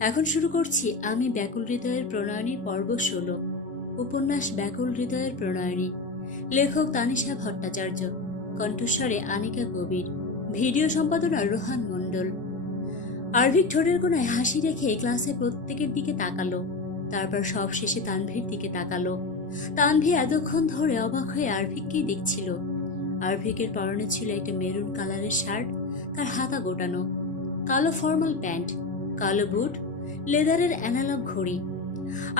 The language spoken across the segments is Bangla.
এখন শুরু করছি আমি ব্যাকুল হৃদয়ের প্রণয়নী পর্ব 16। উপন্যাস ব্যাকুল হৃদয়ের প্রণয়নী। লেখক তানিশা ভট্টাচার্য, কণ্ঠস্বরে আনিকা কবির, ভিডিও সম্পাদনা রোহান মণ্ডল। আরভিক ঠোঁটের কোণায় হাসি রেখে ক্লাসে প্রত্যেকের দিকে তাকালো, তারপর সব শেষে তানভীর দিকে তাকালো। তানভী এতক্ষণ ধরে অবাক হয়ে আরভিককেই দেখছিল। আরভিকের পরনে ছিল একটা মেরুন কালারের শার্ট, তার হাতা গোটানো, কালো ফর্মাল প্যান্ট, কালো বুট, লেদারের অ্যানালগ ঘড়ি।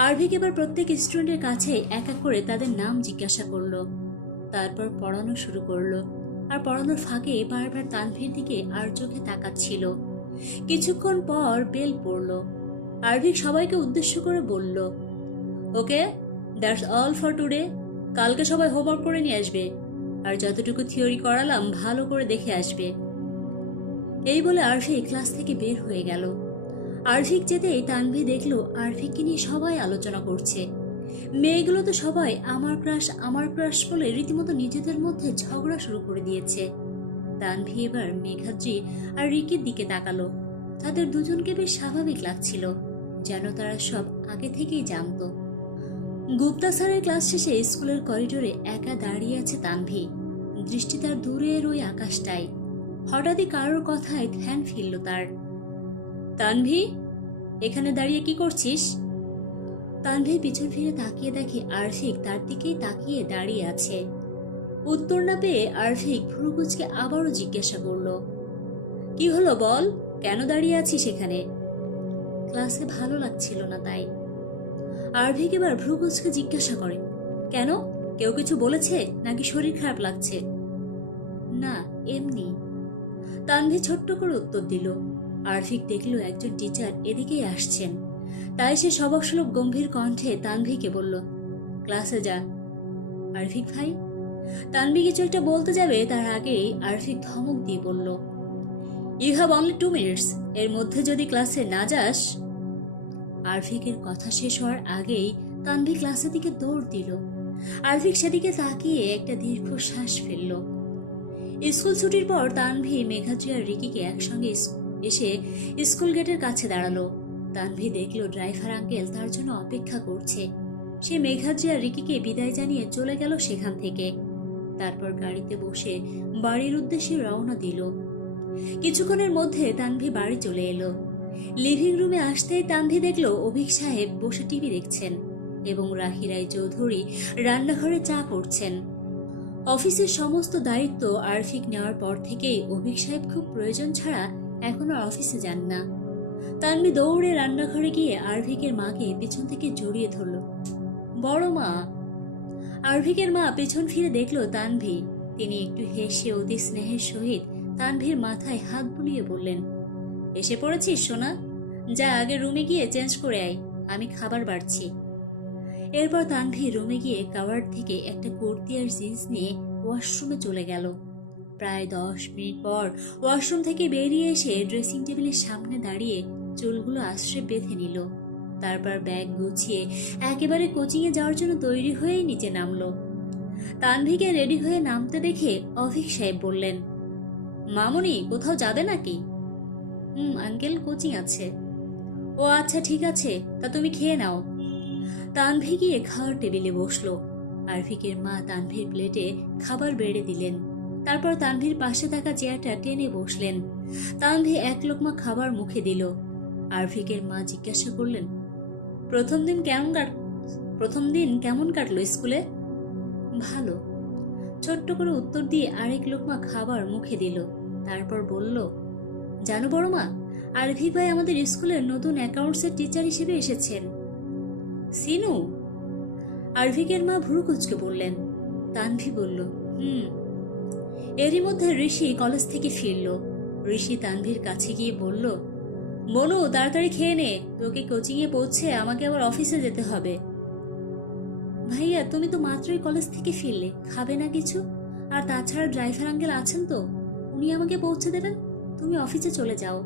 আরভিক এবার প্রত্যেক স্টুডেন্টের কাছে এক এক করে তাদের নাম জিজ্ঞাসা করলো, তারপর পড়ানো শুরু করলো। আর পড়ানোর ফাঁকে বারবার তানভীর দিকে আর চোখে তাকাচ্ছিল। কিছুক্ষণ পর বেল পড়ল। আরভিক সবাইকে উদ্দেশ্য করে বলল, ওকে, দ্যাটস অল ফর টুডে। কালকে সবাই হোমওয়ার্ক করে নিয়ে আসবে, আর যতটুকু থিওরি করালাম ভালো করে দেখে আসবে। এই বলে আরভিক ক্লাস থেকে বের হয়ে গেল। আরভিক যেতেই তানভী দেখলো আরভিককে নিয়ে সবাই আলোচনা করছে। মেয়েগুলো তো সবাই আমার ক্রাশ বলে রীতিমতো নিজেদের মধ্যে ঝগড়া শুরু করে দিয়েছে। তানভী এবার মেঘাদ্রি আর রিকির দিকে তাকালো। তাদের দুজনকে বেশ স্বাভাবিক লাগছিল, যেন তারা সব আগে থেকেই জানতো। গুপ্তা স্যারের ক্লাস শেষে স্কুলের করিডোরে একা দাঁড়িয়ে আছে তানভী। দৃষ্টি তার দূরের ওই আকাশটায়। হঠাৎই কারোর কথায় ধ্যান ফিরল তার। তানভী, এখানে দাঁড়িয়ে কি করছিস? তানভী পিছন ফিরে তাকিয়ে দেখে আরভিক তার দিকেই তাকিয়ে দাঁড়িয়ে আছে। উত্তর না পেয়ে আরভিক ভ্রুকুচকে আবারও জিজ্ঞাসা করল, কি হলো বল, কেন দাঁড়িয়ে আছিস এখানে? ক্লাসে ভালো লাগছিল না তাই। আরভিক এবার ভ্রুকুচকে জিজ্ঞাসা করে, কেন, কেউ কিছু বলেছে নাকি শরীর খারাপ লাগছে? না, এমনি। তানভী ছোট্ট করে উত্তর দিল। আরভিক দেখল একজন টিচার এদিকেই আসছেন, তাই সে সবকসুলভ গম্ভীর কণ্ঠে তানভীকে বলল, ক্লাসে যা। আরভিক ভাই। তানভী কিছু একটা বলতে যাবে তার আগেই আরভিক ধমক দিয়ে বলল, ইউ হ্যাভ অনলি 2 মিনিটস, এর মধ্যে যদি ক্লাসে না যাস। আরভিকের কথা শেষ হওয়ার আগেই তানভী ক্লাসের দিকে দৌড় দিল। আরভিক সেদিকে তাকিয়ে একটা দীর্ঘ শ্বাস ফেলল। স্কুল ছুটির পর তানভী মেঘাদ্রি আর রিকিকে একসঙ্গে এসে স্কুল গেটের কাছে দাঁড়ালো। তানভী দেখলো ড্রাইভার আঙ্কেল তার জন্য অপেক্ষা করছে। সে মেঘাদ্রি আর রিকিকে বিদায় জানিয়ে চলে গেল সেখান থেকে। তারপর গাড়িতে বসে বাড়ির উদ্দেশ্যে রওনা দিল। কিছুক্ষণের মধ্যে তানভী বাড়ি চলে এলো। লিভিং রুমে আসতেই তানভী দেখলো অভিক সাহেব বসে টিভি দেখছেন এবং রাহি রায় চৌধুরী রান্নাঘরে চা করছেন। অফিসের সমস্ত দায়িত্ব আরভিক নেওয়ার পর থেকেই অভিক সাহেব খুব প্রয়োজন ছাড়া এখন আর অফিসে যান না। তানভী দৌড়ে রান্নাঘরে গিয়ে আরভিকের মাকে পেছন থেকে জড়িয়ে ধরল, বড় মা। আরভিকের মা পেছন ফিরে দেখলো তানভী। তিনি একটু হেসে অতি স্নেহের সহিত তানভীর মাথায় হাত বুলিয়ে বললেন, এসে পড়েছিস সোনা, যা আগে রুমে গিয়ে চেঞ্জ করে আয়, আমি খাবার বাড়ছি। এরপর তানভী রুমে গিয়ে কাভার্ড থেকে একটা কুর্তি আর জিন্স নিয়ে ওয়াশরুমে চলে গেল। প্রায় 10 মিনিট পর ওয়াশরুম থেকে বেরিয়ে এসে ড্রেসিং টেবিলের সামনে দাঁড়িয়ে চুলগুলো আশ্রয় বেঁধে নিল। তারপর ব্যাগ গুছিয়ে একেবারে কোচিংয়ে যাওয়ার জন্য তৈরি হয়েই নিচে নামলো। তানভীকে রেডি হয়ে নামতে দেখে অভিক সাহেব বললেন, মামুনি, কোথাও যাবে নাকি? আঙ্কেল, কোচিং আছে। ও আচ্ছা, ঠিক আছে, তা তুমি খেয়ে নাও। তানভী গিয়ে খাওয়ার টেবিলে বসলো। আরভিকের মা তানভীর প্লেটে খাবার বেড়ে দিলেন। তারপর তানভীর পাশে থাকা চেয়ারটা টেনে বসলেন। তানভী এক লোকমা খাবার মুখে দিল। আরভিকের মা জিজ্ঞাসা করলেন, প্রথম দিন কেমন কাটলো স্কুলে? ভালো, ছোট্ট করে উত্তর দিয়ে আরেক লোকমা খাবার মুখে দিল। তারপর বলল, জানো বড় মা, আরভিক ভাই আমাদের স্কুলের নতুন অ্যাকাউন্টসের টিচার হিসেবে এসেছেন। সিনু? আরভিকের মা ভুরু কুঁচকে বললেন। তানভী বলল, এরই মধ্যে ঋষি কলেজ থেকে ফিরল। ঋষি তানভীর কাছে গিয়ে বলল, বনু, তাড়াতাড়ি খেয়ে নে, তোকে কোচিংয়ে পৌঁছে আমাকে আবার অফিসে যেতে হবে। ভাইয়া, তুমি তো মাত্রই কলেজ থেকে ফিরলে, খাবে না কিছু? আর তাছাড়া ড্রাইভার আঙ্কেল আছেন তো, উনি আমাকে পৌঁছে দেবেন, তুমি অফিসে চলে যাও।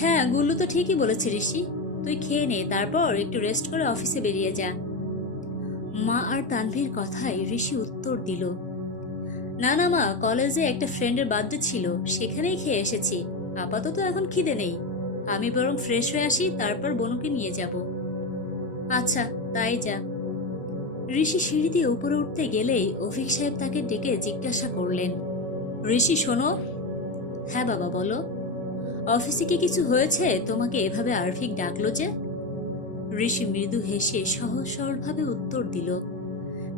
হ্যাঁ, গুল্লু তো ঠিকই বলেছে ঋষি, তুই খেয়ে নে, তারপর একটু রেস্ট করে অফিসে বেরিয়ে যা। মা আর তানভীর কথায় ঋষি উত্তর দিল, না না মা, কলেজে একটা ফ্রেন্ডের বার্থডে ছিল, সেখানেই খেয়ে এসেছি, আপাতত এখন খিদে নেই। আমি বরং ফ্রেশ হয়ে আসি, তারপর বনুকে নিয়ে যাব। আচ্ছা, তাই যা। ঋষি সিঁড়ি দিয়ে উপরে উঠতে গেলেই অভিক সাহেব তাকে ডেকে জিজ্ঞাসা করলেন, ঋষি শোনো। হ্যাঁ বাবা, বলো। অফিসে কি কিছু হয়েছে? তোমাকে এভাবে আরফিক ডাকলো যে? ঋষি মৃদু হেসে সহজ সরলভাবে উত্তর দিল,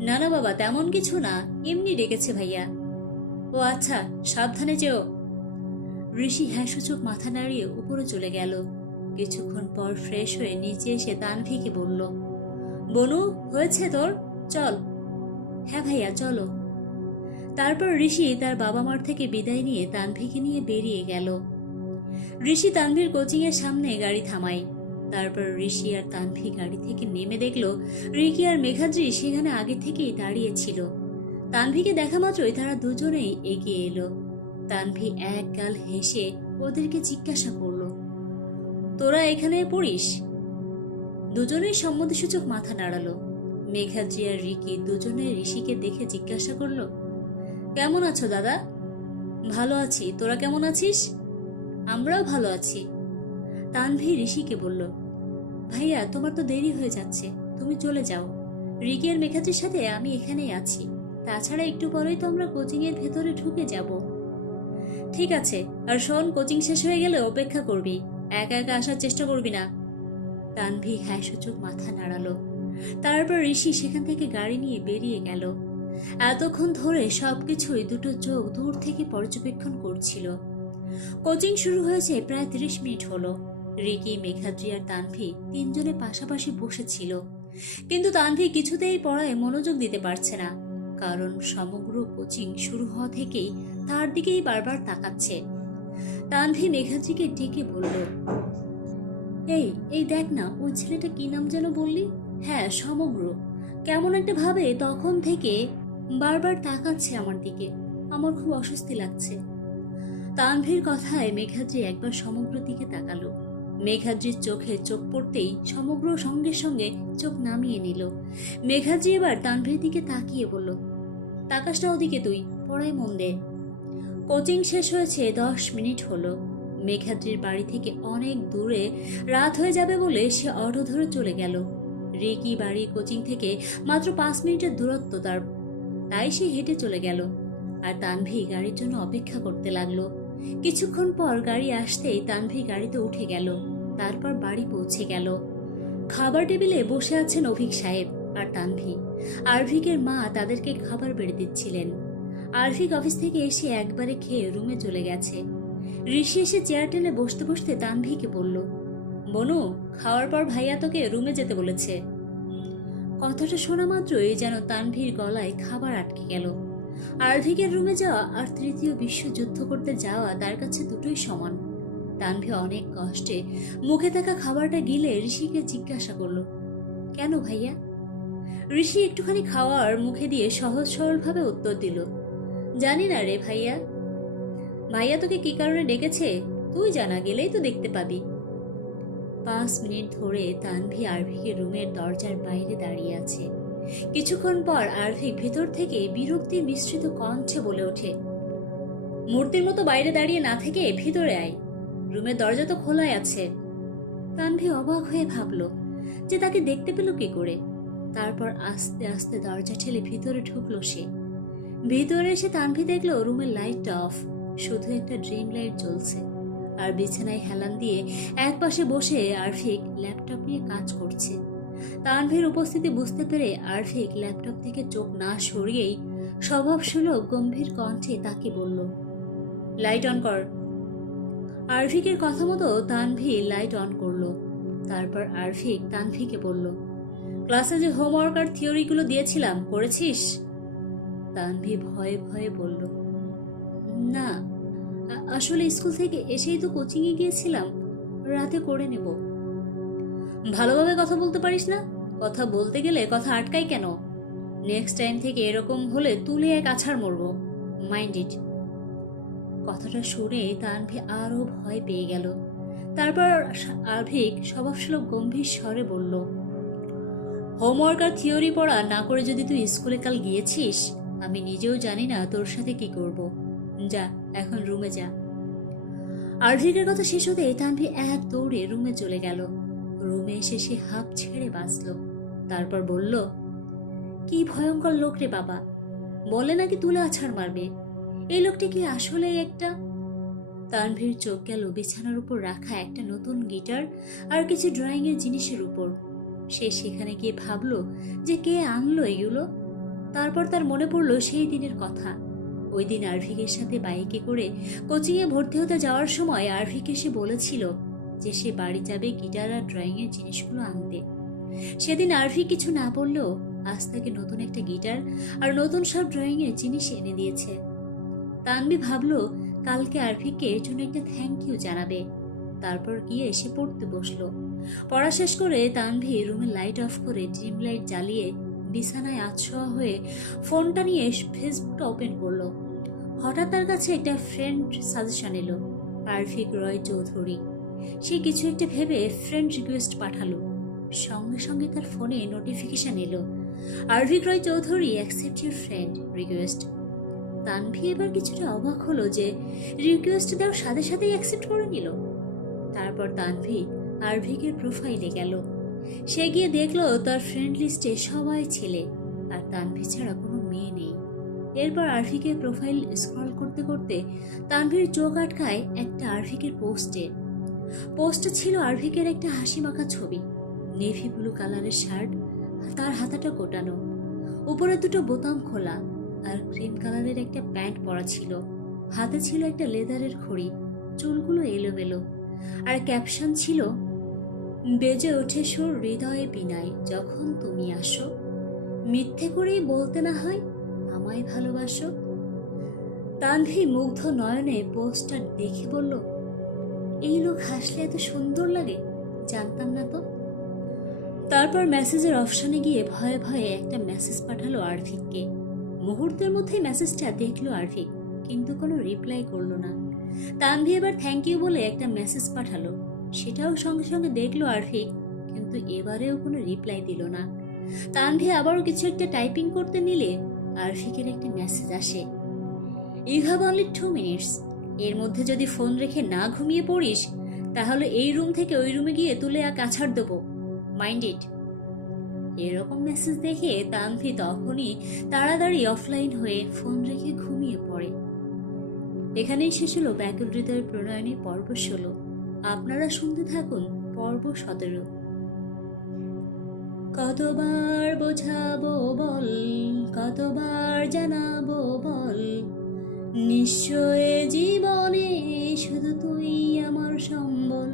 না না বাবা, তেমন কিছু না, এমনি ডেকেছে ভাইয়া। ও আচ্ছা, সাবধানে যেও। ঋষি হ্যাঁ সূচক মাথা নাড়িয়ে উপরে চলে গেল। কিছুক্ষণ পর ফ্রেশ হয়ে নিচে এসে তানভিকে বলল, বনু, হয়েছে তোর? চল। হ্যাঁ ভাইয়া, চলো। তারপর ঋষি তার বাবা মার থেকে বিদায় নিয়ে তানভিকে নিয়ে বেরিয়ে গেল। ঋষি তানভির কোচিং এর সামনে গাড়ি থামায়। তারপর ঋষি আর তানভি গাড়ি থেকে নেমে দেখলো রিকি আর মেঘাদ্রি সেখানে আগে থেকেই দাঁড়িয়ে ছিল। তানভিকে দেখা মাত্রই তারা দুজনেই এগিয়ে এলো। তানভি এক গাল হেসে ওদেরকে জিজ্ঞাসা করলো, তোরা এখানে পড়িস? দুজনেই সম্মতিসূচক মাথা নাড়ালো। মেঘাদ্রি আর রিকি দুজনে ঋষিকে দেখে জিজ্ঞাসা করলো, কেমন আছো দাদা? ভালো আছি, তোরা কেমন আছিস? আমরাও ভালো আছি। তানভি ঋষিকে বলল, ভাইয়া তোমার তো দেরি হয়ে যাচ্ছে, তুমি চলে যাও। রিকি আর মেঘাদ্রির সাথে আমি এখানেই আছি। তাছাড়া একটু পরেই তো আমরা কোচিং এর ভেতরে ঢুকে যাব। ঠিক আছে, আর শোন, কোচিং শেষ হয়ে গেলে অপেক্ষা করবি, একা একা আসার চেষ্টা করবি না। তানভি হ্যাঁ সূচক মাথা নাড়ালো। তারপর ঋষি সেখান থেকে গাড়ি নিয়ে বেরিয়ে গেল। এতক্ষণ ধরে সবকিছুই দুটো চোখ দূর থেকে পর্যবেক্ষণ করছিল। কোচিং শুরু হয়েছে প্রায় 30 মিনিট হলো। রিকি, মেঘাদ্রি আর তানভি তিনজনে পাশাপাশি বসেছিল, কিন্তু তানভি কিছুতেই পড়ায় মনোযোগ দিতে পারছে না, কারণ সমগ্র কোচিং শুরু হওয়া থেকেই তার দিকেই বারবার তাকাচ্ছে। তানভি মেঘাদ্রিকে ডেকে বলল, এই এই দেখ না, ওই ছেলেটা কি নাম যেন বললি? হ্যাঁ, সমগ্র। কেমন একটা ভাবে তখন থেকে বারবার তাকাচ্ছে আমার দিকে, আমার খুব অস্বস্তি লাগছে। তানভীর কথায় মেঘাদ্রি একবার সমগ্র দিকে তাকালো। মেঘাদ্রির চোখে চোখ পড়তেই সমগ্র সঙ্গে সঙ্গে চোখ নামিয়ে নিল। মেঘাদ্রি এবার তানভীর দিকে তাকিয়ে বলল, তাকাস না ওদিকে, তুই পড়ায় মন দে। কোচিং শেষ হয়েছে 10 মিনিট হলো। মেঘাদ্রির বাড়ি থেকে অনেক দূরে, রাত হয়ে যাবে বলে সে অটো ধরে চলে গেল। রিকি বাড়ির কোচিং থেকে মাত্র 5 মিনিটের দূরত্ব তার, তাই সে হেঁটে চলে গেল। আর তানভি গাড়ির জন্য অপেক্ষা করতে লাগলো। কিছুক্ষণ পর গাড়ি আসতেই তানভি গাড়িতে উঠে গেল। তারপর বাড়ি পৌঁছে গেল। খাবার টেবিলে বসে আছেন অভিক সাহেব আর তানভি। আরভিকের মা তাদেরকে খাবার বেড়ে দিচ্ছিলেন। আরভিক অফিস থেকে এসে একবারে খেয়ে রুমে চলে গেছে। ঋষি এসে চেয়ার টেনে বসতে বসতে তানভিকে বলল, বনু, খাওয়ার পর ভাইয়া তোকে রুমে যেতে বলেছে। কথাটা শোনা মাত্রই যেন তানভীর গলায় খাবার আটকে গেল। আরভিকের রুমে যাওয়া আর তৃতীয় বিশ্বযুদ্ধ করতে যাওয়া তার কাছে দুটোই সমান। তানভী অনেক কষ্টে মুখে থাকা খাবারটা গিলে ঋষিকে জিজ্ঞাসা করলো, কেন ভাইয়া? ঋষি একটুখানি খাওয়ার মুখে দিয়ে সহজ সরলভাবে উত্তর দিল, জানি না রে ভাইয়া। ভাইয়া তোকে কি কারণে ডেকেছে তুই জানা গেলেই তো দেখতে পাবি। 5 মিনিট ধরে তানভী আরভিকের রুমের দরজার বাইরে দাঁড়িয়ে আছে। কিছুক্ষণ পর আরভিক ভেতর থেকে বিরক্তির মিশ্রিত কণ্ঠে বলে ওঠে, মূর্তির মতো বাইরে দাঁড়িয়ে না থেকে ভিতরে আয়, রুমের দরজা তো খোলাই আছে। তানভী অবাক হয়ে ভাবল যে তাকে দেখতে পেল কি করে। তারপর আস্তে আস্তে দরজা ঠেলে ভিতরে ঢুকলো সে। ভিতরে এসে তানভী দেখলো রুমের লাইটটা অফ, শুধু একটা ড্রিম লাইট জ্বলছে। আর বিছানায় হেলান দিয়ে একপাশে বসে আরভিক ল্যাপটপ নিয়ে কাজ করছে। তানভীর উপস্থিতি বুঝতে পেরে আরভিক ল্যাপটপ থেকে চোখ না সরিয়েই স্বভাবসুলভ গম্ভীর কণ্ঠে তাকে বলল, লাইট অন কর। আরভিকের কথা মতো তানভী লাইট অন করলো। তারপর আরভিক তানভীকে বলল, ক্লাসে যে হোমওয়ার্ক আর থিওরিগুলো দিয়েছিলাম করেছিস? তানভী ভয়ে ভয়ে বলল, না, আসলে স্কুল থেকে এসেই তো কোচিংয়ে গিয়েছিলাম, রাতে করে নেব। ভালোভাবে কথা বলতে পারিস না? কথা বলতে গেলে কথা আটকাই কেন? নেক্সট টাইম থেকে এরকম হলে তুলে এক আছাড় মরবো, মাইন্ড ইট। কথাটা শুনে তানভী আরো ভয় পেয়ে গেল। তারপর আরভিক স্বভাবসুলভ গম্ভীর স্বরে বলল, হোমওয়ার্ক আর থিওরি পড়া না করে যদি তুই স্কুলে কাল গিয়েছিস, আমি নিজেও জানি না তোর সাথে কি করব। যা, এখন রুমে যা। আরভিকের কথা শেষ হতে তানভি এক দৌড়ে রুমে চলে গেল। রুমে এসে সে হাঁপ ছেড়ে বাঁচল। তারপর বলল, কি ভয়ঙ্কর লোক রে বাবা, বলে নাকি তুলে আছাড় মারবে। এই লোকটি কি আসলে একটা? তানভীর চোখ গেল বিছানার উপর রাখা একটা নতুন গিটার আর কিছু ড্রয়িং এর জিনিসের উপর। সে সেখানে গিয়ে ভাবলো যে কে আনলো এগুলো। তারপর তার মনে পড়লো সেই দিনের কথা। ওই দিন আরভিকের সাথে বাইকে করে কোচিং এ ভর্তি হতে যাওয়ার সময় আরভিকে সে বলেছিল যে সে বাড়ি যাবে গিটার আর ড্রয়িং এর জিনিসগুলো আনতে। সেদিন আরভি কিছু না বললেও আজ তাকে নতুন একটা গিটার আর নতুন সব ড্রয়িং এর জিনিস এনে দিয়েছে। তানভি ভাবলো কালকে আরভিকে এর জন্য একটা থ্যাংক ইউ জানাবে। তারপর গিয়ে এসে পড়তে বসলো। পড়া শেষ করে তানভি রুমের লাইট অফ করে ড্রিম লাইট জ্বালিয়ে বিছানায় আছোয়া হয়ে ফোনটা নিয়ে ফেসবুকটা ওপেন করলো। হঠাৎ তার কাছে একটা ফ্রেন্ড সাজেশন এলো, আরভিক রয় চৌধুরী। সে কিছু একটা ভেবে ফ্রেন্ড রিকোয়েস্ট পাঠালো। সঙ্গে সঙ্গে তার ফোনে নোটিফিকেশন এলো, Arvik Roy Chowdhury accept your friend request. Tanvi এবার কিছুটা অবাক হলো যে রিকোয়েস্ট দেওয়ার সাথে সাথেই অ্যাকসেপ্ট করে নিল। তারপর তানভি আরভিকের প্রোফাইলে গেল। সে গিয়ে দেখলো তার ফ্রেন্ড লিস্টে সবাই ছেলে, আর তানভি ছাড়া কোনো মেয়ে নেই। এরপর আরভিকের প্রোফাইল স্ক্রল করতে করতে তানভীর চোখ আটকায় একটা আরভিকের পোস্টে ছিল আরভিকের একটা হাসি মাখা ছবি। নেভি ব্লু কালারের শার্ট, তার হাতাটা গোটানো, উপরে দুটো বোতাম খোলা, আর ক্রিম কালারের একটা প্যান্ট পরা ছিল। হাতে ছিল একটা লেদারের ঘড়ি, চুলগুলো এলোমেলো। আর ক্যাপশন ছিল, বেজে ওঠে সুর হৃদয়ে বিনায় যখন তুমি আসো, মিথ্যে করেই বলতে না হয় আমায় ভালোবাসো। তানভি মুগ্ধ নয়নে পোস্টটা দেখে বলল, এই লোক হাসলে এত সুন্দর লাগে, জানতাম না তো। তারপর মেসেজের অপশনে গিয়ে ভয়ে ভয়ে একটা মেসেজ পাঠালো আরভিককে। মুহূর্তের মধ্যেই মেসেজটা দেখলো আরভিক, কিন্তু কোনো রিপ্লাই করলো না। তানভি এবার থ্যাংক ইউ বলে একটা মেসেজ পাঠালো, সেটাও সঙ্গে সঙ্গে দেখলো আরভিক, কিন্তু এবারেও কোনো রিপ্লাই দিল না। তানভি আবারও কিছু একটা টাইপিং করতে নিলে আরভিকের একটা মেসেজ আসে, ইউ হ্যাভ অনলি 2 মিনিটস। এর মধ্যে যদি ফোন রেখে না ঘুমিয়ে পড়িস তাহলে এই রুম থেকে ওই রুমে গিয়ে তুলে আছাড় দেবো, মাইন্ড ইট। এরকম মেসেজ দেখে তানভি তখনই তাড়াতাড়ি অফলাইন হয়ে ফোন রেখে ঘুমিয়ে পড়ে। এখানেই শেষ হলো ব্যাকুল হৃদয়ের প্রণয়নী পর্ব 16। আপনারা শুনতে থাকুন পর্ব 17। কতবার বোঝাবো বল, কতবার জানাবো বল, নিশ্চয় জীবনে শুধু তুই আমার সম্বল।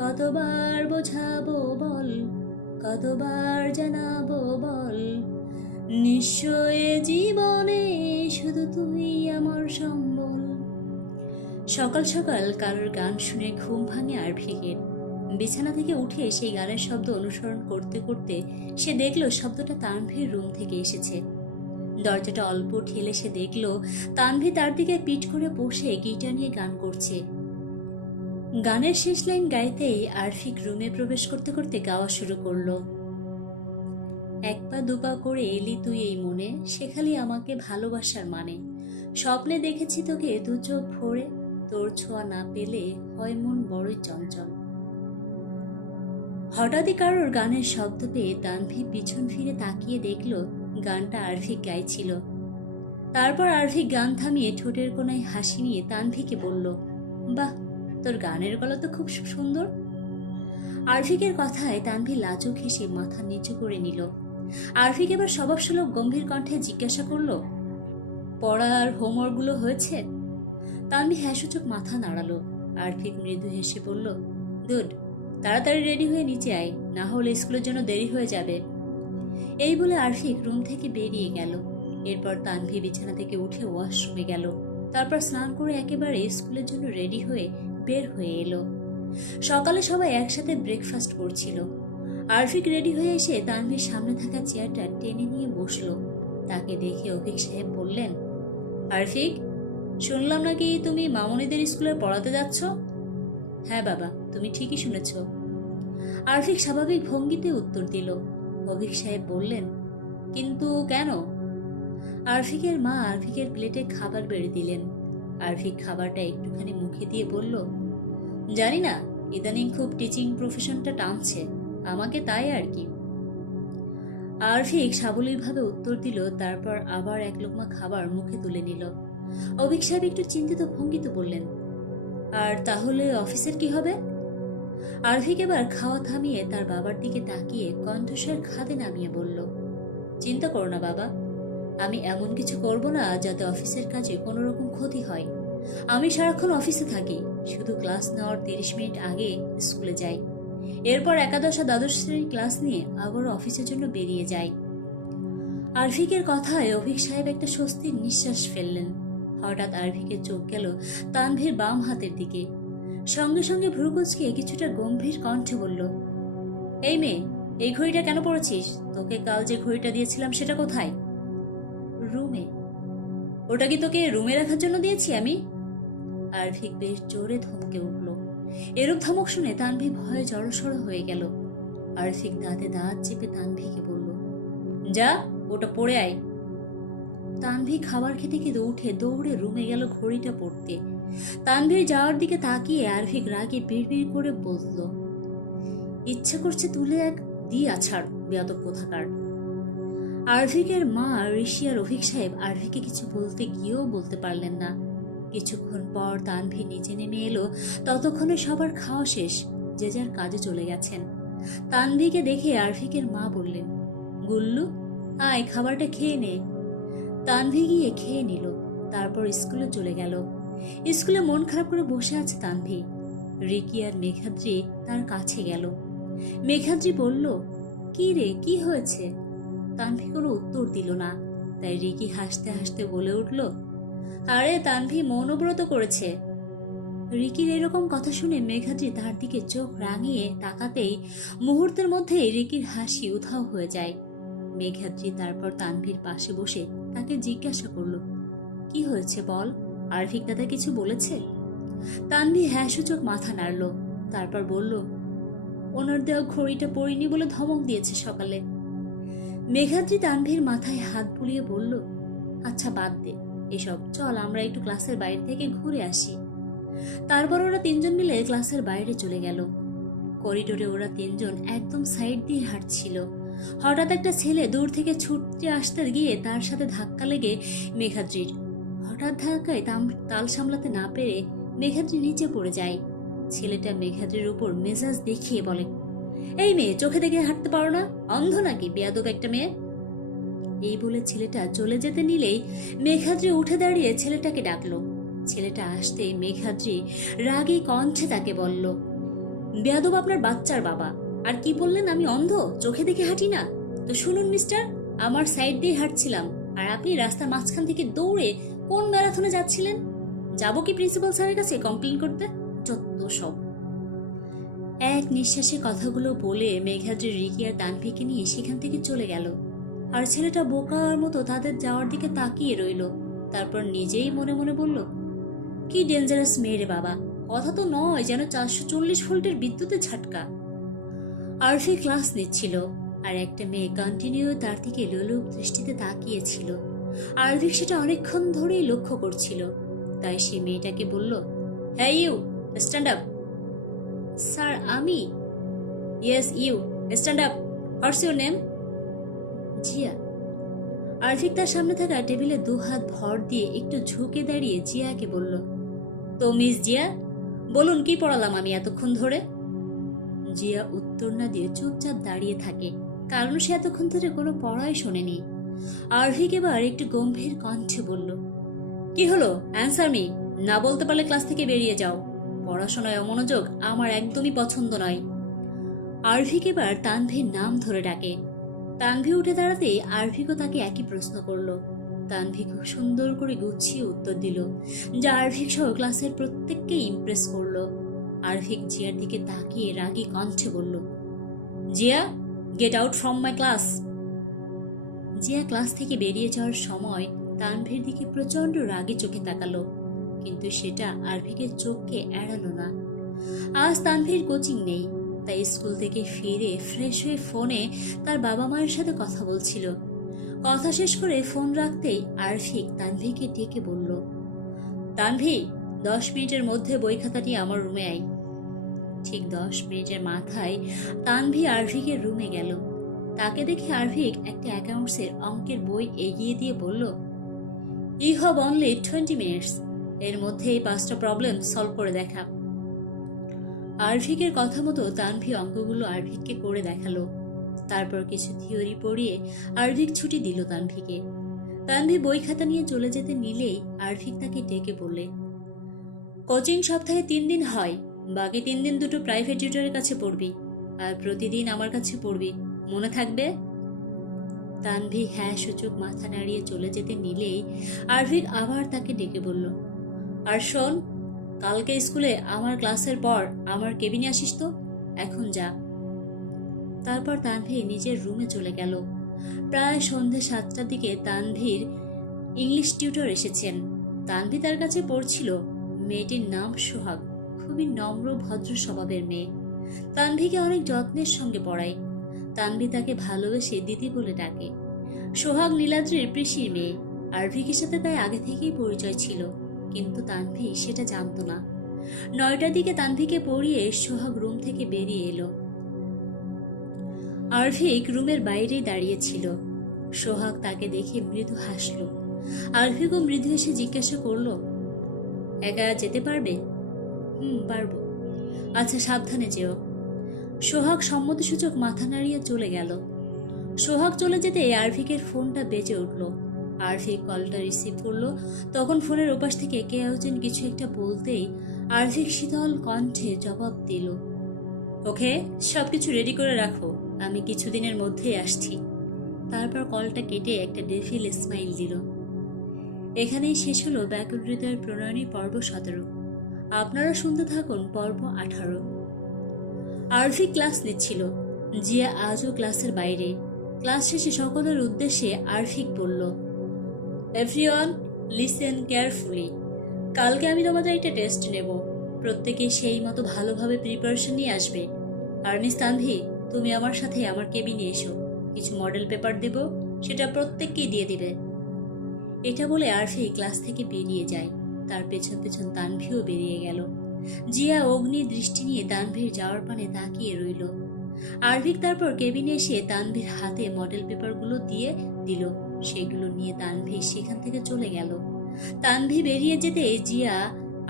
কতবার বোঝাবো বল, কতবার জানাবো বল, নিশ্চয় জীবনে শুধু তুই আমার সম্বল। সকাল সকাল কারোর গান শুনে ঘুম ভাঙে আরভিকের। বিছানা থেকে উঠে সেই গানের শব্দ অনুসরণ করতে করতে সে দেখলো শব্দটা তানভীর রুম থেকে এসেছে। দরজাটা অল্প ঠেলে সে দেখলো তানভি তার দিকে পিঠ করে বসে গিটার নিয়ে গান করছে। গানের শেষ লাইন গাইতেই আরভিক রুমে প্রবেশ করতে করতে গাওয়া শুরু করলো, এক পা দুপা করে এলি তুই এই মনে, শেখালি আমাকে ভালোবাসার মানে, স্বপ্নে দেখেছি তোকে দু চোখ ভরে, তোর ছোঁয়া না পেলে হয় মন বড়ই চঞ্চল। হঠাৎই কারোর গানের শব্দ পেয়ে তানভি পিছন ফিরে তাকিয়ে দেখলো গানটা আরভিক গাইছিল। তারপর আরভিক গান থামিয়ে ঠোঁটের কোনায় হাসি নিয়ে তানভিকে বলল, বাহ, তোর গানের গলা তো খুব সুন্দর। আরভিকের কথায় তানভি লাজুক হেসে মাথা নিচু করে নিল। আরভিক এবার স্বভাবসুলভ গম্ভীর কণ্ঠে জিজ্ঞাসা করলো, পড়ার হোমওয়ার্কগুলো হয়েছে? তানভি হ্যাঁসূচক মাথা নাড়ালো। আরভিক মৃদু হেসে বলল, গুড, তাড়াতাড়ি রেডি হয়ে নিচে আয়, না হলে স্কুলের জন্য দেরি হয়ে যাবে। এই বলে আরভিক রুম থেকে বেরিয়ে গেল। এরপর তানভি বিছানা থেকে উঠে ওয়াশরুমে গেল। তারপর স্নান করে একেবারে স্কুলের জন্য রেডি হয়ে বের হয়ে এলো। সকালে সবাই একসাথে ব্রেকফাস্ট করছিল। আরভিক রেডি হয়ে এসে তানভির সামনে থাকা চেয়ারটা টেনে নিয়ে বসলো। তাকে দেখে অভিক সাহেব বললেন, আরভিক, শুনলাম নাকি তুমি মামনিদের স্কুলে পড়াতে যাচ্ছ? হ্যাঁ বাবা, তুমি ঠিকই শুনেছ। আরভিক স্বাভাবিক ভঙ্গিতে উত্তর দিল। অভিক সাহেব বললেন, কিন্তু কেন? আরভিকের মা আরভিকের প্লেটে খাবার বেড়ে দিলেন। আরফিক খাবারটা একটুখানি মুখে দিয়ে বলল, জানি না, ইদানিং খুব টিচিং প্রফেশনটা টানছে আমাকে, তাই আর কি। আরফিক সাবলীলভাবে উত্তর দিল, তারপর আবার এক লোকমা খাবার মুখে তুলে নিল। অভিক সাহেব একটু চিন্তিত ভঙ্গিতে বললেন, আর তাহলে অফিসের কি হবে? আরফিক এবার খাওয়া থামিয়ে তার বাবার দিকে তাকিয়ে কণ্ঠস্বর খাদে নামিয়ে বলল, চিন্তা করো না বাবা, আমি এমন কিছু করব না যাতে অফিসের কাজে কোনো রকম ক্ষতি হয়। আমি সারাক্ষণ অফিসে থাকি, শুধু ক্লাস নেওয়ার 30 মিনিট আগে স্কুলে যাই, এরপর একাদশ আর দ্বাদশ শ্রেণীর ক্লাস নিয়ে আবারও অফিসের জন্য বেরিয়ে যাই। আরফিকের কথায় অভিক সাহেব একটা স্বস্তির নিঃশ্বাস ফেললেন। হঠাৎ আরফিকের চোখ গেল তানভীর বাম হাতের দিকে। সঙ্গে সঙ্গে ভ্রুকুচকে কিছুটা গম্ভীর কণ্ঠে বলল, এই মেয়ে, এই ঘড়িটা কেন পড়েছিস? তোকে কাল যে ঘড়িটা দিয়েছিলাম সেটা কোথায়? রুমে। ওটা কি তোকে রুমে রাখার জন্য দিয়েছি আমি? আরফিক বেশ জোরে ধমকে উঠল। এরূপ ধমক শুনে তানভী ভয়ে জড়সড় হয়ে গেল। আরফিক দাঁতে দাঁত চেপে তানভীকে বলল, যা, ওটা পড়ে আয়। তানভী খাবার খেতে খেতে উঠে দৌড়ে রুমে গেল ঘড়িটা পড়তে। তানভীর যাওয়ার দিকে তাকিয়ে আরফিক রাগে বিড়বিড় করে বলল, ইচ্ছে করছে তুলে এক দিয়ে আছাড়, বেয়াদব কোথাকার। আরফিকের মা ঋষি আর অভিক সাহেব আরফিকে কিছু বলতে গিয়েও বলতে পারলেন না। কিছুক্ষণ পর তানভী নিচে নেমে এলো। ততক্ষণে সবার খাওয়া শেষ, যে যার কাজে চলে গেছেন। তানভীকে দেখে আরফিকের মা বললেন, গুল্লু, আয় খাবারটা খেয়ে নে। তানভী গিয়ে খেয়ে নিল, তারপর স্কুলে চলে গেল। স্কুলে মন খারাপ করে বসে আছে তানভী। রিকি আর মেঘাদ্রি তার কাছে গেল। মেঘাদ্রি বলল, কি রে, কি হয়েছে? তানভী কোনো উত্তর দিল না। তাই রিকি হাসতে হাসতে বলে উঠল, আরে তানভী মৌনব্রত করেছে। রিকির এরকম কথা শুনে মেঘাদ্রি তার দিকে চোখ রাঙিয়ে তাকাতেই মুহূর্তের মধ্যেই রিকির হাসি উধাও হয়ে যায়। মেঘাদ্রি তারপর তানভীর পাশে বসে তাকে জিজ্ঞাসা করল, কি হয়েছে বল, আরফিক দাদা কিছু বলেছে? তানভী হ্যাঁ সূচক মাথা নাড়ল। তারপর বলল, ওনার দেওয়া ঘড়িটা পড়িনি বলে ধমক দিয়েছে সকালে। মেঘাদ্রি তানভীর মাথায় হাত বুলিয়ে বলল, আচ্ছা বাদ দে এসব, চল আমরা একটু ক্লাসের বাইরে থেকে ঘুরে আসি। তারপর ওরা তিনজন মিলে ক্লাসের বাইরে চলে গেল। করিডোরে ওরা তিনজন একদম সাইড দিয়ে হাঁটছিল। হঠাৎ একটা ছেলে দূর থেকে ছুটতে আসতে গিয়ে তার সাথে ধাক্কা লেগে মেঘাদ্রির। হঠাৎ ধাক্কায় তাল সামলাতে না পেরে মেঘাদ্রি নিচে পড়ে যায়। ছেলেটা মেঘাদ্রির উপর মেজাজ দেখিয়ে বলে, এই মেয়ে, চোখে দেখে হাঁটতে পারো না? অন্ধ নাকি, বেয়াদব একটা মেয়ে? এই বলে ছেলেটা চলে যেতে নিলেই মেঘাদ্রি উঠে দাঁড়িয়ে ছেলেটাকে ডাকলো। ছেলেটা আসতে মেঘাদ্রি রাগী কণ্ঠে তাকে বলল, বেয়াদব আপনার বাচ্চার বাবা। আর কি বললেন, আমি অন্ধ, চোখে দেখে হাঁটি না? তো শুনুন মিস্টার, আমার সাইড দিয়ে হাঁটছিলাম আর আপনি রাস্তার মাঝখান থেকে দৌড়ে কোন ম্যারাথনে যাচ্ছিলেন? যাবো কি প্রিন্সিপাল স্যারের কাছে কমপ্লেন করতে? যত সব। এক নিঃশ্বাসে কথাগুলো বলে মেঘাদ্রি রিকি আর তানভীকে নিয়ে সেখান থেকে চলে গেল। আর ছেলেটা বোকার মতো তাদের যাওয়ার দিকে তাকিয়ে রইল। তারপর নিজেই মনে মনে বলল, কি ডেঞ্জারাস মেয়ে রে বাবা, কথা তো নয় যেন 440 ভোল্টের বিদ্যুতের ঝাটকা। আরফি ক্লাস নিচ্ছিল আর একটা মেয়ে কন্টিনিউ তার দিকে লোলুপ দৃষ্টিতে তাকিয়েছিল। আরফি সেটা অনেকক্ষণ ধরেই লক্ষ্য করছিল। তাই সে মেয়েটাকে বলল, হ্যাঁ ইউ, স্ট্যান্ড আপ। স্যার আমি? Yes you, stand up. What's your name? Zia. Arfik তার সামনে থাকা টেবিলে 2 হাত ভর দিয়ে একটু ঝুঁকে দাঁড়িয়ে জিয়াকে বলল, তো মিস জিয়া, বলুন কি পড়ালাম আমি এতক্ষণ ধরে? জিয়া উত্তর না দিয়ে চুপচাপ দাঁড়িয়ে থাকে, কারণ সে এতক্ষণ ধরে কোনো পড়াই শোনেনি। আরফিক এবার একটু গম্ভীর কণ্ঠে বলল, কি হলো, অ্যান্সার মি। না বলতে পারলে ক্লাস থেকে বেরিয়ে যাও। পড়াশোনায় অমনোযোগ আমার একদমই পছন্দ নয়। আরফিক এবার তানভীর নাম ধরে ডাকে। তানভী উঠে দাঁড়াতেই আরফিকও তাকে একই প্রশ্ন করলো। তানভী খুব সুন্দর করে গুছিয়ে উত্তর দিল, যা আরফিক সহ ক্লাসের প্রত্যেককে ইমপ্রেস করলো। আরফিক জিয়ার দিকে তাকিয়ে রাগী কণ্ঠে বলল, Zia, get out from my class. Zia class থেকে বেরিয়ে যাওয়ার সময় তানভীর দিকে প্রচন্ড রাগী চোখে তাকালো, কিন্তু সেটা আরফিকের চোখকে এড়ালো না। আজ তানভীর কোচিং নেই, তাই স্কুল থেকে ফিরে ফ্রেশ হয়ে ফোনে তার বাবা মায়ের সাথে কথা বলছিল। কথা শেষ করে ফোন রাখতেই আরফিক তানভীকে ডেকে বলল, তানভি, 10 মিনিটের মধ্যে বই খাতা নিয়ে আমার রুমে আয়। ঠিক 10 মিনিটের মাথায় তানভি আরভিকের রুমে গেল। তাকে দেখে আরভিক একটা অ্যাকাউন্টসের অঙ্কের বই এগিয়ে দিয়ে বলল, ইউ হ্যাভ অনলি 20 মিনিটস, এর মধ্যে এই 5টা প্রবলেম সলভ করে দেখা। আরভিকের কথা মতো তানভি অঙ্কগুলো আরভিককে করে দেখালো। তারপর কিছু থিওরি পড়িয়ে আরভিক ছুটি দিল তানভিকে। তানভি বই খাতা নিয়ে চলে যেতে নিলেই আরভিক তাকে ডেকে বললে, কোচিং সপ্তাহে 3 দিন হয়, বাকি 3 দিন দুটো প্রাইভেট টিউটরের কাছে পড়বি, আর প্রতিদিন আমার কাছে পড়বি, মনে থাকবে? তানভি হ্যাঁ সূচক মাথা নাড়িয়ে চলে যেতে নিলেই আরভিক আবার তাকে ডেকে বলল, আর শোন, কালকে স্কুলে আমার ক্লাসের পর আমার কেবিনে আসিস তো, এখন যা। তারপর তানভি নিজের রুমে চলে গেল। প্রায় সন্ধ্যে 7টার দিকে তানভীর ইংলিশ টিউটর এসেছেন। তানভি তার কাছে পড়ছিল। মেয়েটির নাম সোহাগ, খুবই নম্র ভদ্র স্বভাবের মেয়ে। তানভিকে অনেক যত্নের সঙ্গে পড়ায়। তানভি তাকে ভালোবেসে দিদি বলে ডাকে। সোহাগ নীলাদ্রির পিসির মেয়ে। আরভিকের সাথে তাই আগে থেকেই পরিচয় ছিল, কিন্তু তানভি সেটা জানত না। 9টার দিকে তানভিকে পড়িয়ে সোহাগ রুম থেকে বেরিয়ে এলো। আরভিক রুমের বাইরেই দাঁড়িয়েছিল। সোহাগ তাকে দেখে মৃদু হাসল। আরভিকও মৃদু এসে জিজ্ঞাসা করল, একা যেতে পারবে? পারবো। আচ্ছা, সাবধানে যেও। সোহাগ সম্মতিসূচক মাথা নাড়িয়ে চলে গেল। সোহাগ চলে যেতে আরভিকের ফোনটা বেজে উঠল। আরভিক কলটা রিসিভ করলো। তখন ফোনের ওপাশ থেকে কে একজন কিছু একটা বলতেই আরভিক শীতল কণ্ঠে জবাব দিল, ওকে, সবকিছু রেডি করে রাখো, আমি কিছুদিনের মধ্যেই আসছি। তারপর কলটা কেটে একটা ডেভিল স্মাইল দিল। এখানেই শেষ হলো ব্যাকুল হৃদয়ের প্রণয়নী পর্ব 17। আপনারা শুনতে থাকুন পর্ব 18। আরভিক ক্লাস নিচ্ছিল। জিয়া আজও ক্লাসের বাইরে। ক্লাস শেষে সকলের উদ্দেশ্যে আরভিক বলল, এভরিওয়ান লিসেন কেয়ারফুলি। কালকে আমি তোমাদের একটা টেস্ট নেব। প্রত্যেকে সেই মতো ভালোভাবে প্রিপারেশন নিয়ে আসবে। আর মিস তানভি, তুমি আমার সাথে আমার কেবিনে এসো, কিছু মডেল পেপার দেব, সেটা প্রত্যেককেই দিয়ে দিবে। এটা বলে আরভি ক্লাস থেকে বেরিয়ে যায়। তার পেছন পেছন তানভিও বেরিয়ে গেল। জিয়া অগ্নির দৃষ্টি নিয়ে তানভীর যাওয়ার পানে তাকিয়ে রইল। আরভিক তারপর কেবিনে এসে তানভীর হাতে মডেল পেপারগুলো দিয়ে দিল। সেগুলো নিয়ে তানভি সেখান থেকে চলে গেল। তানভি বেরিয়ে যেতে জিয়া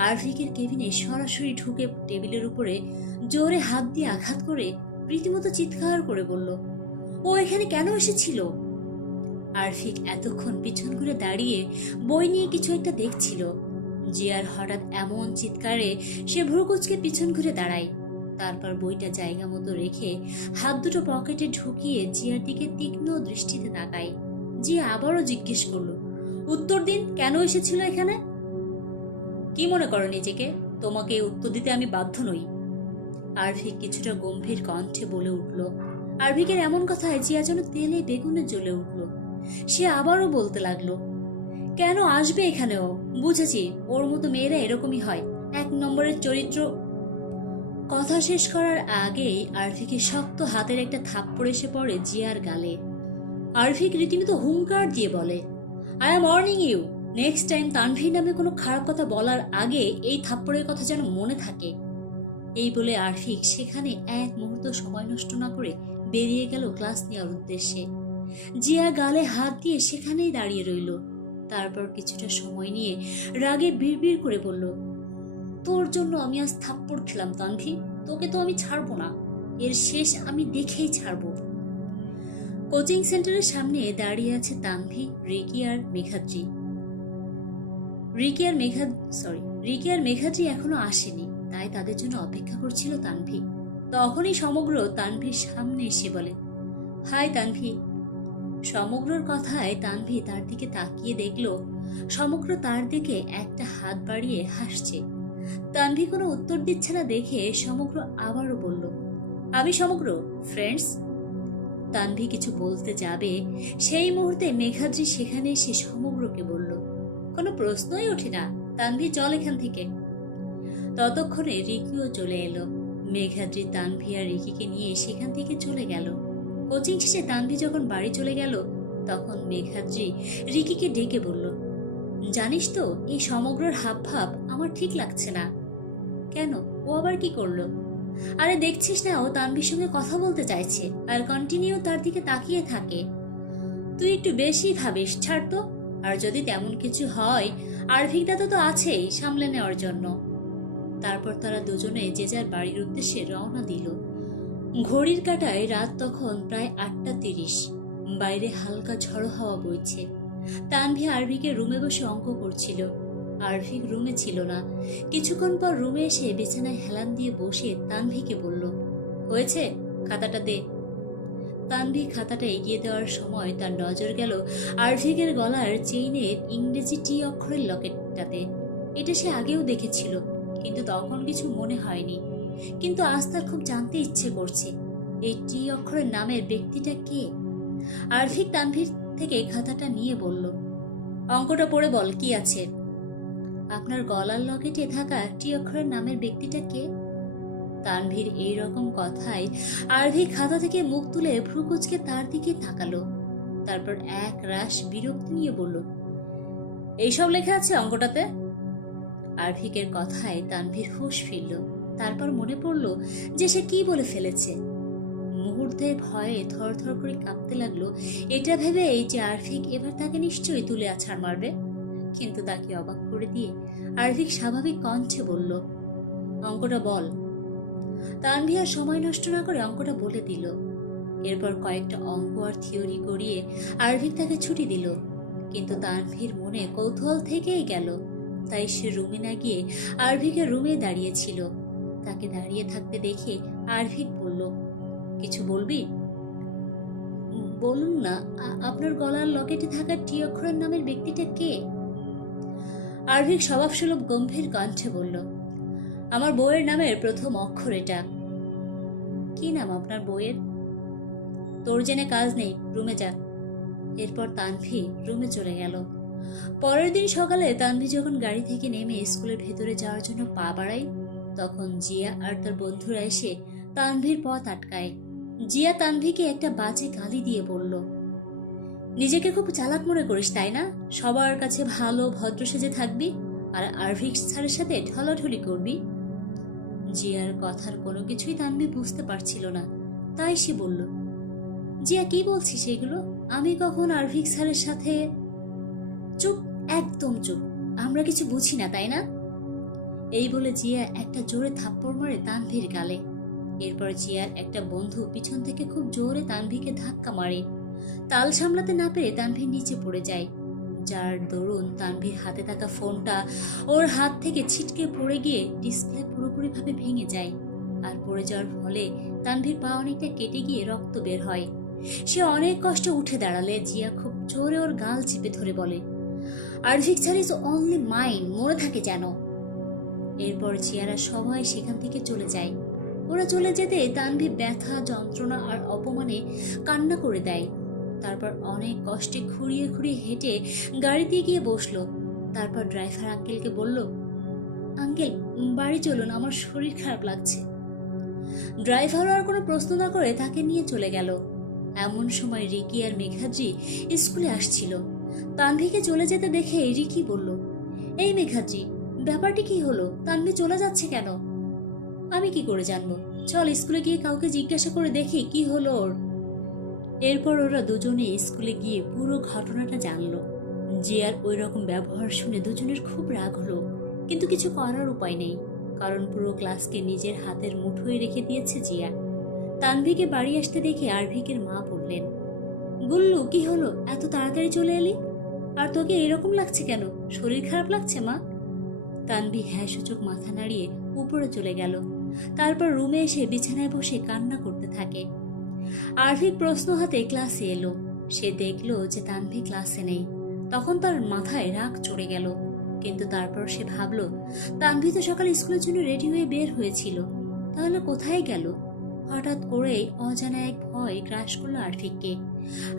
আরভিকের কেবিনে সরাসরি ঢুকে টেবিলের উপরে জোরে হাত দিয়ে আঘাত করে রীতিমতো চিৎকার করে বলল, ও এখানে কেন এসেছিল? আরভিক এতক্ষণ পিছন ঘুরে দাঁড়িয়ে বই নিয়ে কিছু একটা দেখছিল। জিয়ার হঠাৎ এমন চিৎকারে সে ভ্রুকুচকে পিছন ঘুরে দাঁড়ায়। তারপর বইটা জায়গা মতো রেখে হাত দুটো পকেটে ঢুকিয়ে জিয়ার দিকে তীক্ষ্ণ দৃষ্টিতে তাকায়। জিয়া আবারও জিজ্ঞেস করলো, উত্তর দিন, কেন এসেছিল এখানে? কি মনে করো নিজেকে? তোমাকে উত্তর দিতে আমি বাধ্য নই। আরভিক কিছুটা গম্ভীর কণ্ঠে বলে উঠল। আরভিকের এমন কথায় জিয়া যেন তেলে বেগুনে জ্বলে উঠল। সে আবারও বলতে লাগলো, কেন আসবে এখানেও? বুঝেছি, ওর মতো মেয়েরা এরকমই হয়, 1 নম্বরের চরিত্র। কথা শেষ করার আগেই আরভিকের শক্ত হাতের একটা থাপ্পড় এসে পড়ে জিয়ার গালে। আরভিক রীতিমতো হুঙ্কার দিয়ে বলে, I am warning you, next time Tanvir নামে কোনো খারাপ কথা বলার আগে এই থাপ্পড়ের কথা যেন মনে থাকে। এই বলে আরভিক সেখানে এক মুহূর্ত সময় নষ্ট না করে বেরিয়ে গেল ক্লাস নেওয়ার উদ্দেশ্যে। জিয়া গালে হাত দিয়ে সেখানেই দাঁড়িয়ে রইল। তারপর কিছুটা সময় নিয়ে রাগে বিড়বিড় করে বলল, তোর জন্য আমি আজ থাপ্পড় খেলাম তানভি, তোকে তো আমি ছাড়বো না, এর শেষ আমি দেখেই ছাড়বো। কোচিং সেন্টারের সামনে দাঁড়িয়ে আছে তানভি, রিকি আর মেঘাদ্রি। রিকি আর মেঘাদ্রি এখনো আসেনি, তাই তাদের জন্য অপেক্ষা করছিল তানভি। তখনই সমগ্র তানভির সামনে এসে বলে, হাই তানভি। সমগ্রর কথায় তানভি তার দিকে তাকিয়ে দেখল সমগ্র তার দিকে একটা হাত বাড়িয়ে হাসছে। তানভি কোনো উত্তর দিচ্ছে না দেখে সমগ্র আবারও বলল, আমি সমগ্র, ফ্রেন্ডস। তানভি কিছু বলতে যাবে, সেই মুহূর্তে মেঘাদ্রি সেখানে এসে সমগ্রকে বলল, কোনো প্রশ্নই ওঠে না, তানভি চল এখান থেকে। ততক্ষণে রিকিও চলে এলো। মেঘাদ্রি তানভি আর রিকিকে নিয়ে সেখান থেকে চলে গেল। কোচিং শেষে তানভি যখন বাড়ি চলে গেল, তখন মেঘাদ্রি রিকিকে ডেকে বলল, জানিস তো, এই সমগ্রর হাবভাব আমার ঠিক লাগছে না। কেন, ও আবার কি করলো? আরে দেখছিস না, ও তানভীর সঙ্গে কথা বলতে চাইছে আর কন্টিনিউ তার দিকে তাকিয়ে থাকে। তুই একটু বেশি ভাবিস, ছাড় তো। আর যদি তেমন কিছু হয়, আরভিক দাদা তো আছেই সামলে নেওয়ার জন্য। তারপর তারা দুজনে যে যার বাড়ির উদ্দেশ্যে রওনা দিল। ঘড়ির কাঁটায় রাত তখন প্রায় 8:30। বাইরে হালকা ঝড়ো হাওয়া বইছে। তানভি আরভিকের রুমে বসে অঙ্ক করছিল। আরভিক রুমে ছিল না। কিছুক্ষণ পর রুমে এসে বিছানায় হেলান দিয়ে বসে তানভিকে বলল, হয়েছে, খাতাটা দে। তানভি খাতাটা এগিয়ে দেওয়ার সময় তার নজর গেল আরভিকের গলার চেইনের ইংরেজি টি অক্ষরের লকেটটাতে। এটা সে আগেও দেখেছিল, কিন্তু তখন কিছু মনে হয়নি। কিন্তু আজ তার খুব জানতে ইচ্ছে করছে, এই টি অক্ষরের নামের ব্যক্তিটা কে। আরভিক তানভীর থেকে খাতাটা নিয়ে বলল, অঙ্কটা পড়ে বল, কি আছে? আপনার গলার লকেটে থাকা টি অক্ষরের নামের ব্যক্তিটা কে? তানভীর এইরকম কথায় আরভিক খাতা থেকে মুখ তুলে ভ্রু কুঁচকে তার দিকে তাকালো। তারপর এক রাশ বিরক্তি নিয়ে বলল, এইসব লেখা আছে অঙ্কটাতে? আরভিকের কথায় তানভীর হুঁশ ফিরল। তারপর মনে পড়ল যে সে কি বলে ফেলেছে। মুহূর্তে ভয়ে থরথর করে কাঁপতে লাগলো, এটা ভেবে যে আরভিক এবার তাকে নিশ্চয়ই তুলে আছাড় মারবে। কিন্তু তাকে অবাক করে দিয়ে আরভিক স্বাভাবিক কণ্ঠে বলল, অঙ্কটা বল। তানভি আর সময় নষ্ট না করে অঙ্কটা বলে দিল। এরপর কয়েকটা অঙ্ক আর থিওরি করিয়ে আরভিক তাকে ছুটি দিল। কিন্তু তানভীর মনে কৌতূহল থেকেই গেল। তাই সে রুমে না গিয়ে আরভিকের রুমে দাঁড়িয়েছিল। তাকে দাঁড়িয়ে থাকতে দেখে আরভিক বলল, কিছু বলবি? বলুন না, আপনার গলার লকেটে থাকা টি অক্ষরের নামের ব্যক্তিটা কে? আরভিক স্বভাবসুলভ গম্ভীর কণ্ঠে বলল, আমার বইয়ের নামের প্রথম অক্ষর এটা। কি নাম আপনার বইয়ের? তোর জেনে কাজ নেই, রুমে যা। এরপর তানভি রুমে চলে গেল। পরের দিন সকালে তানভি যখন গাড়ি থেকে নেমে স্কুলের ভেতরে যাওয়ার জন্য পা বাড়ায়, তখন জিয়া আর তার বন্ধুরা এসে তানভির পথ আটকায়। জিয়া তানভিকে একটা বাজে গালি দিয়ে বলল, নিজেকে খুব চালাক মনে করিস তাই না? সবার কাছে ভালো ভদ্র সেজে থাকবি আর আরভিক স্যারের সাথে ঢলাঢলি করবি। জিয়ার কথার কোনো কিছুই তানভি বুঝতে পারছিল না, তাই সে বলল, জিয়া কি বলছিস এগুলো? আমি কখন আরভিক স্যারের সাথে? চুপ, একদম চুপ, আমরা কিছু বুঝি না তাই না? এই বলে জিয়া একটা জোরে থাপ্পড় মারে তানভীর গালে। এরপর জিয়ার একটা বন্ধু পিছন থেকে খুব জোরে তানভীকে ধাক্কা মারে। তাল সামলাতে না পেরে তানভীর নিচে পড়ে যায়, যার দরুন তানভীর হাতে থাকা ফোনটা ওর হাত থেকে ছিটকে পড়ে গিয়ে ডিসপ্লে পুরোপুরিভাবে ভেঙে যায়। আর পড়ে যাওয়ার ফলে তানভীর পা অনেকটা কেটে গিয়ে রক্ত বের হয়। সে অনেক কষ্টে উঠে দাঁড়ালে জিয়া খুব জোরে ওর গাল চিপে ধরে বলে, আরভিক স্যার ইজ অনলি মাইন, মনে থাকে যেন। এরপর জিয়ারা সবাই সেখান থেকে চলে যায়। ওরা চলে যেতে তানভি ব্যথা, যন্ত্রণা আর অপমানে কান্না করে দেয়। তারপর অনেক কষ্টে খুঁড়িয়ে খুঁড়িয়ে হেঁটে গাড়িতে গিয়ে বসলো। তারপর ড্রাইভার আঙ্কেলকে বলল, আঙ্কেল বাড়ি চলুন, আমার শরীর খারাপ লাগছে। ড্রাইভারও আর কোনো প্রশ্ন না করে তাকে নিয়ে চলে গেল। এমন সময় রিকি আর মেঘাদ্রি স্কুলে আসছিল। তানভিকে চলে যেতে দেখে রিকি বলল, এই মেঘাদ্রি, ব্যাপারটি কি হলো? তানভি চলে যাচ্ছে কেন? আমি কি করে জানবো? চল স্কুলে গিয়ে কাউকে জিজ্ঞাসা করে দেখি কি হলো ওর। এরপর ওরা দুজনে স্কুলে গিয়ে পুরো ঘটনাটা জানলো। জিয়ার ওই রকম ব্যবহার শুনে দুজনের খুব রাগ হলো, কিন্তু কিছু করার উপায় নেই, কারণ পুরো ক্লাসকে নিজের হাতের মুঠোয় রেখে দিয়েছে জিয়া। তানভিকে বাড়ি আসতে দেখে আরভিকের মা বললেন, গুল্লু কি হলো, এত তাড়াতাড়ি চলে এলি? আর তোকে এরকম লাগছে কেন? শরীর খারাপ লাগছে মা? তানভি হ্যাঁ সূচক মাথা নাড়িয়ে উপরে চলে গেল। তারপর রুমে এসে বিছানায় বসে কান্না করতে থাকে। আরভিক প্রশ্ন হাতে ক্লাসে এলো। সে দেখলো যে তানভি ক্লাসে নেই। তখন তার মাথায় রাগ চড়ে গেল, কিন্তু তারপর সে ভাবল, তানভি তো সকালে স্কুলের জন্য রেডি হয়ে বের হয়েছিল, তাহলে কোথায় গেল? হঠাৎ করেই অজানা এক ভয় গ্রাস করলো আরভিককে।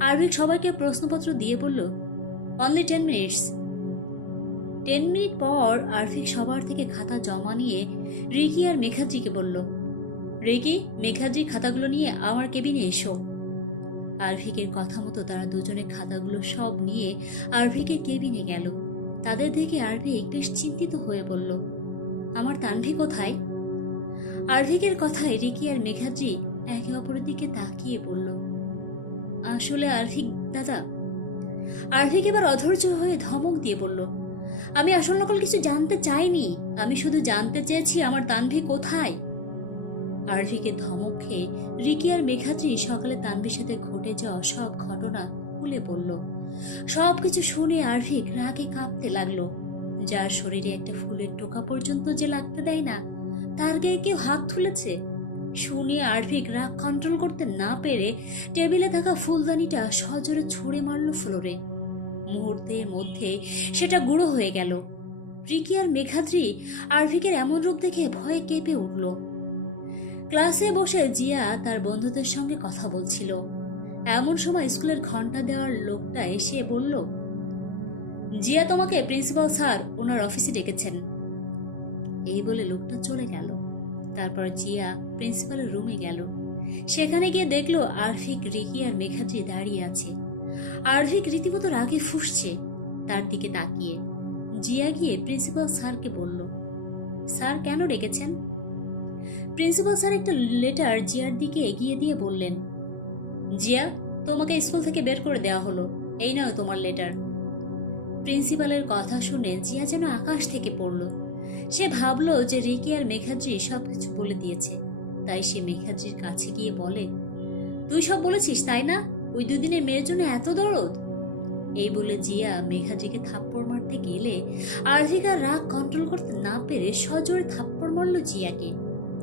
আরভিক সবাইকে প্রশ্নপত্র দিয়ে বলল, অনলি 10 মিনিটস। 10 মিনিট পর আরভিক সবার থেকে খাতা জমা নিয়ে রিকি আর মেঘাদ্রিকে বলল, রিকি, মেঘাদ্রি, খাতাগুলো নিয়ে আমার কেবিনে এসো। আরভিকের কথা মতো তারা দুজনে খাতাগুলো সব নিয়ে আরভিকের কেবিনে গেল। তাদের দেখে আরভিক বেশ চিন্তিত হয়ে বলল, আমার তানভি কোথায়? আরভিকের কথায় রিকি আর মেঘাদ্রি একে অপরের দিকে তাকিয়ে বলল, আসলে আরভিক দাদা। আরভিক এবার অধৈর্য হয়ে ধমক দিয়ে বলল, আমি আসল নকল কিছু জানতে চাইনি, আমি শুধু জানতে চেয়েছি আমার তানভি কোথায়। আরভিকে ধমক খেয়ে রিকি আর মেঘাদ্রি সকালে তানভির সাথে ঘটে যাওয়া সব ঘটনা খুলে বলল। সবকিছু শুনে আরভিক রাগে কাঁপতে লাগলো। যার শরীরে একটা ফুলের টোকা পর্যন্ত যে লাগতে দেয় না, তার গায়ে কেউ হাত তুলেছে। শুনে আরভিক রাগ কন্ট্রোল করতে না পেরে টেবিলে থাকা ফুলদানিটা সজোরে ছুঁড়ে মারল ফ্লোরে। মুহূর্তের মধ্যে সেটা গুঁড়ো হয়ে গেল। রিকি আর মেঘাদ্রি আরভিকের এমন রূপ দেখে ভয়ে কেঁপে উঠল। ক্লাসে বসে জিয়া তার বন্ধুদের সঙ্গে কথা বলছিল। এমন সময় স্কুলের ঘন্টা দেওয়ার লোকটা এসে বলল, জিয়া, তোমাকে প্রিন্সিপাল স্যার ওনার অফিসে ডেকেছেন। এই বলে লোকটা চলে গেল। তারপর জিয়া প্রিন্সিপালের রুমে গেল। সেখানে গিয়ে দেখলো আরভিক, রিকি আর মেঘাদ্রি দাঁড়িয়ে আছে। আরভিক রীতিমতো রাগে ফুঁসছে তার দিকে তাকিয়ে। জিয়া গিয়ে প্রিন্সিপাল স্যারকে বলল, স্যার কেন ডেকেছেন? প্রিন্সিপাল স্যার একটা লেটার জিয়ার দিকে এগিয়ে দিয়ে বললেন, জিয়া, তোমাকে স্কুল থেকে বের করে দেওয়া হলো, এই নাও তোমার লেটার। প্রিন্সিপালের কথা শুনে জিয়া যেন আকাশ থেকে পড়ল। সে ভাবলো যে রিকি আর মেঘাদ্রি সবকিছু বলে দিয়েছে। তাই সে মেঘাদ্রির কাছে গিয়ে বলে, তুই সব বলেছিস তাই না? ওই দুদিনের মেয়ের জন্য এত দরদ? এই বলে জিয়া মেঘাদ্রিকে থাপ্পড় মারতে গেলে আরভিক আর রাগ কন্ট্রোল করতে না পেরে সজোরে থাপ্পড় মারল জিয়াকে।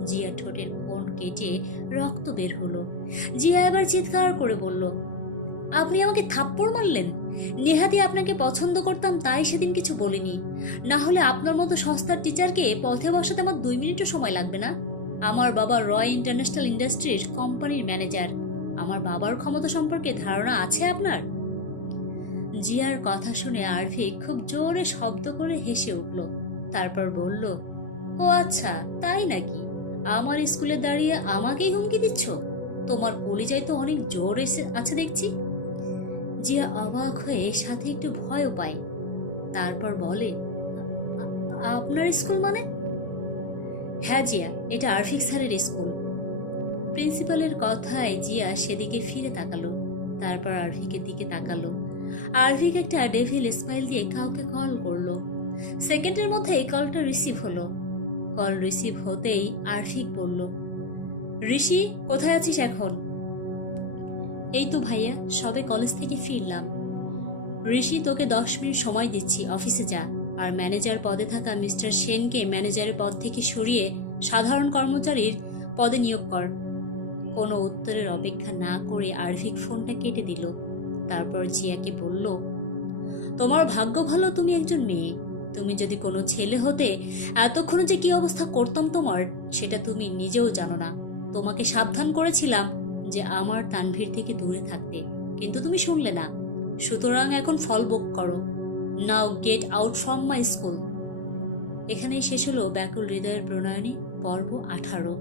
জিয়া ঠোঁটের কোণ কেটে রক্ত বের হলো। জিয়া এবার চিৎকার করে বলল, আপনি আমাকে থাপ্পড় মারলেন? নেহাতি আপনাকে পছন্দ করতাম তাই সেদিন কিছু বলিনি, না হলে আপনার মতো সস্তার টিচারকে পথে বসাতে আমার 2 মিনিটও সময় লাগবে না। আমার বাবা রয় ইন্টারন্যাশনাল ইন্ডাস্ট্রিজ কোম্পানির ম্যানেজার। আমার বাবার ক্ষমতা সম্পর্কে ধারণা আছে আপনার? জিয়ার কথা শুনে আরভিক খুব জোরে শব্দ করে হেসে উঠল। তারপর বলল, ও আচ্ছা, তাই নাকি? আমার স্কুলে দাঁড়িয়ে আমাকেই হুমকি দিচ্ছ? তোমার কলিজায় তো অনেক জোর আছে দেখছি। জিয়া অবাক হয়ে সাথে একটু ভয়ও পায়। তারপর বলে, আপনার স্কুল মানে? হ্যাঁ জিয়া, এটা আরভিক স্যারের স্কুল। প্রিন্সিপালের কথায় জিয়া সেদিকে ফিরে তাকালো। তারপর আরভিকের দিকে তাকালো। আরভিক একটা ডেভিল স্মাইল দিয়ে কাউকে কল করলো। সেকেন্ডের মধ্যে এই কলটা রিসিভ হলো। কল রিসিভ হতেই আরভিক বলল, ঋষি, কোথায় আছিস এখন? এই তো ভাইয়া, সবে কলেজ থেকে ফিরলাম। ঋষি, তোকে 10 মিনিট সময় দিচ্ছি, অফিসে যা। আর ম্যানেজার পদে থাকা মিস্টার সেনকে ম্যানেজারের পদ থেকে সরিয়ে সাধারণ কর্মচারীর পদে নিয়োগ কর। কোনো উত্তরের অপেক্ষা না করে আরভিক ফোনটা কেটে দিল। তারপর জিয়াকে বলল, তোমার ভাগ্য ভালো তুমি একজন মেয়ে। তুমি যদি কোনো ছেলে হতে এতক্ষণে যে কি অবস্থা করতাম তোমার, সেটা তুমি নিজেও জানো না। তোমাকে সাবধান করেছিলাম যে আমার তানভীর থেকে দূরে থাকতে, কিন্তু তুমি শুনলে না। সুতরাং এখন ফল ভোগ করো। নাও get out from my school. এখানেই শেষ হলো ব্যাকুল হৃদয়ের প্রণয়নী পর্ব 18।